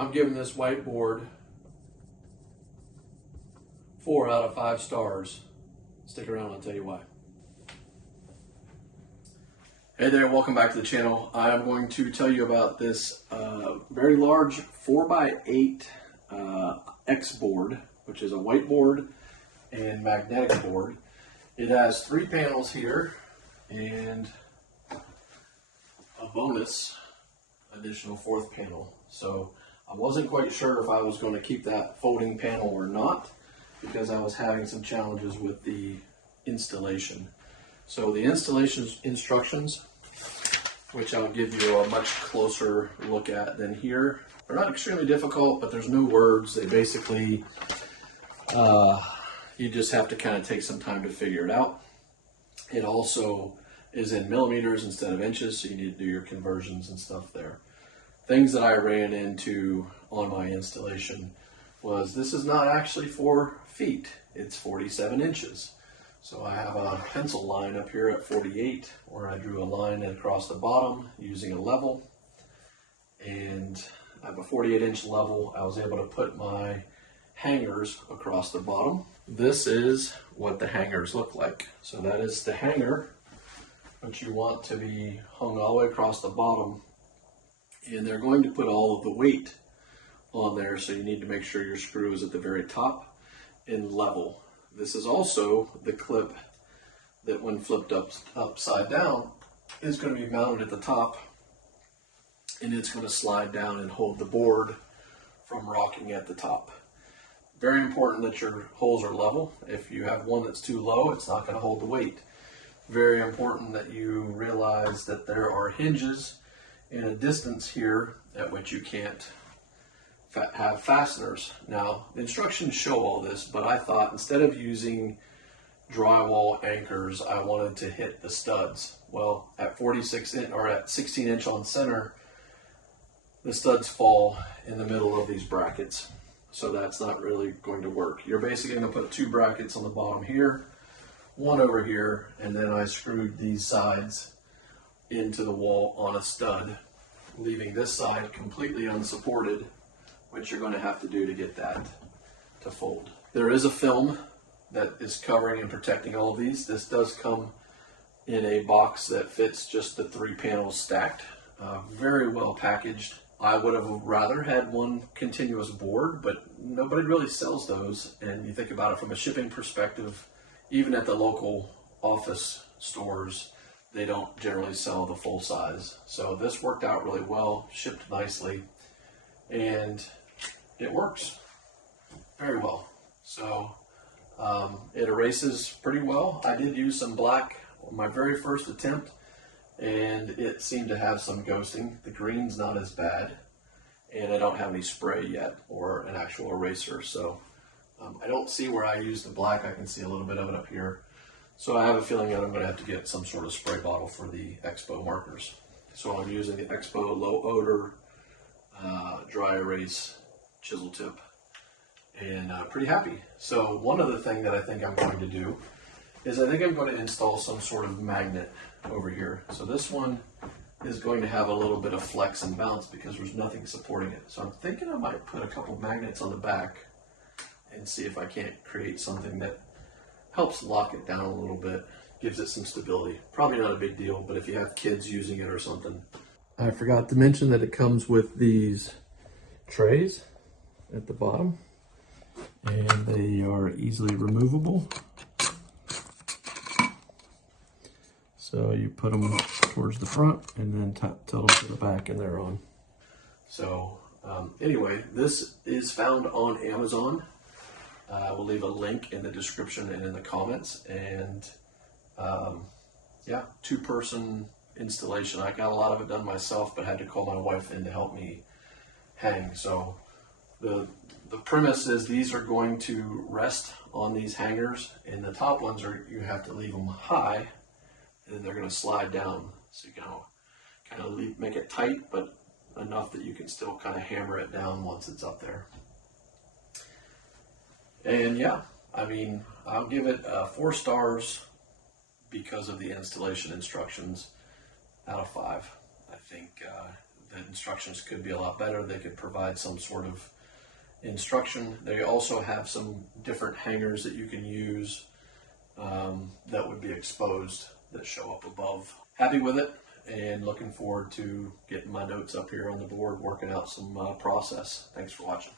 I'm giving this whiteboard 4 out of 5 stars. Stick around, I'll tell you why. Hey there, welcome back to the channel. I'm going to tell you about this very large 4x8 XBoard, which is a whiteboard and magnetic board. It has 3 panels here and a bonus additional 4th panel. So I wasn't quite sure if I was going to keep that folding panel or not, because I was having some challenges with the installation. So the installation instructions, which I'll give you a much closer look at than here, they're not extremely difficult, but there's no words. They basically, you just have to kind of take some time to figure it out. It also is in millimeters instead of inches, so you need to do your conversions and stuff there. Things that I ran into on my installation was this is not actually 4 feet, it's 47 inches. So I have a pencil line up here at 48 where I drew a line across the bottom using a level, and I have a 48-inch level. I was able to put my hangers across the bottom. This is what the hangers look like. So that is the hanger, which you want to be hung all the way across the bottom, and they're going to put all of the weight on there, so you need to make sure your screw is at the very top and level. This is also the clip that when flipped upside down is going to be mounted at the top, and it's going to slide down and hold the board from rocking at the top. Very important that your holes are level. If you have one that's too low, it's not going to hold the weight. Very important that you realize that there are hinges and a distance here at which you can't have fasteners. Now, the instructions show all this, but I thought instead of using drywall anchors, I wanted to hit the studs. Well, at 16 inch on center, the studs fall in the middle of these brackets. So that's not really going to work. You're basically going to put 2 brackets on the bottom here, 1 over here, and then I screwed these sides into the wall on a stud, leaving this side completely unsupported, which you're going to have to do to get that to fold. There is a film that is covering and protecting all of these. This does come in a box that fits just the 3 panels stacked. Very well packaged. I would have rather had one continuous board, but nobody really sells those. And you think about it from a shipping perspective, even at the local office stores, they don't generally sell the full size. So this worked out really well, shipped nicely, and it works very well. So it erases pretty well. I did use some black on my very first attempt, and it seemed to have some ghosting. The green's not as bad, and I don't have any spray yet or an actual eraser. So I don't see where I used the black. I can see a little bit of it up here. So I have a feeling that I'm going to have to get some sort of spray bottle for the Expo markers. So I'm using the Expo low odor dry erase chisel tip, and pretty happy. So one other thing that I think I'm going to do is I think I'm going to install some sort of magnet over here. So this one is going to have a little bit of flex and bounce because there's nothing supporting it. So I'm thinking I might put a couple magnets on the back and see if I can't create something that helps lock it down a little bit, gives it some stability. Probably not a big deal, but if you have kids using it or something. I forgot to mention that it comes with these trays at the bottom, and they are easily removable. So you put them towards the front and then tilt them to the back, and they're on. So anyway, this is found on Amazon. We'll leave a link in the description and in the comments. And yeah, 2-person installation. I got a lot of it done myself, but had to call my wife in to help me hang. So the premise is these are going to rest on these hangers, and the top ones are, you have to leave them high, and then they're going to slide down. So you can kind of make it tight, but enough that you can still kind of hammer it down once it's up there. And yeah, I mean, I'll give it 4 stars because of the installation instructions out of 5. I think the instructions could be a lot better. They could provide some sort of instruction. They also have some different hangers that you can use that would be exposed that show up above. Happy with it, and looking forward to getting my notes up here on the board, working out some process. Thanks for watching.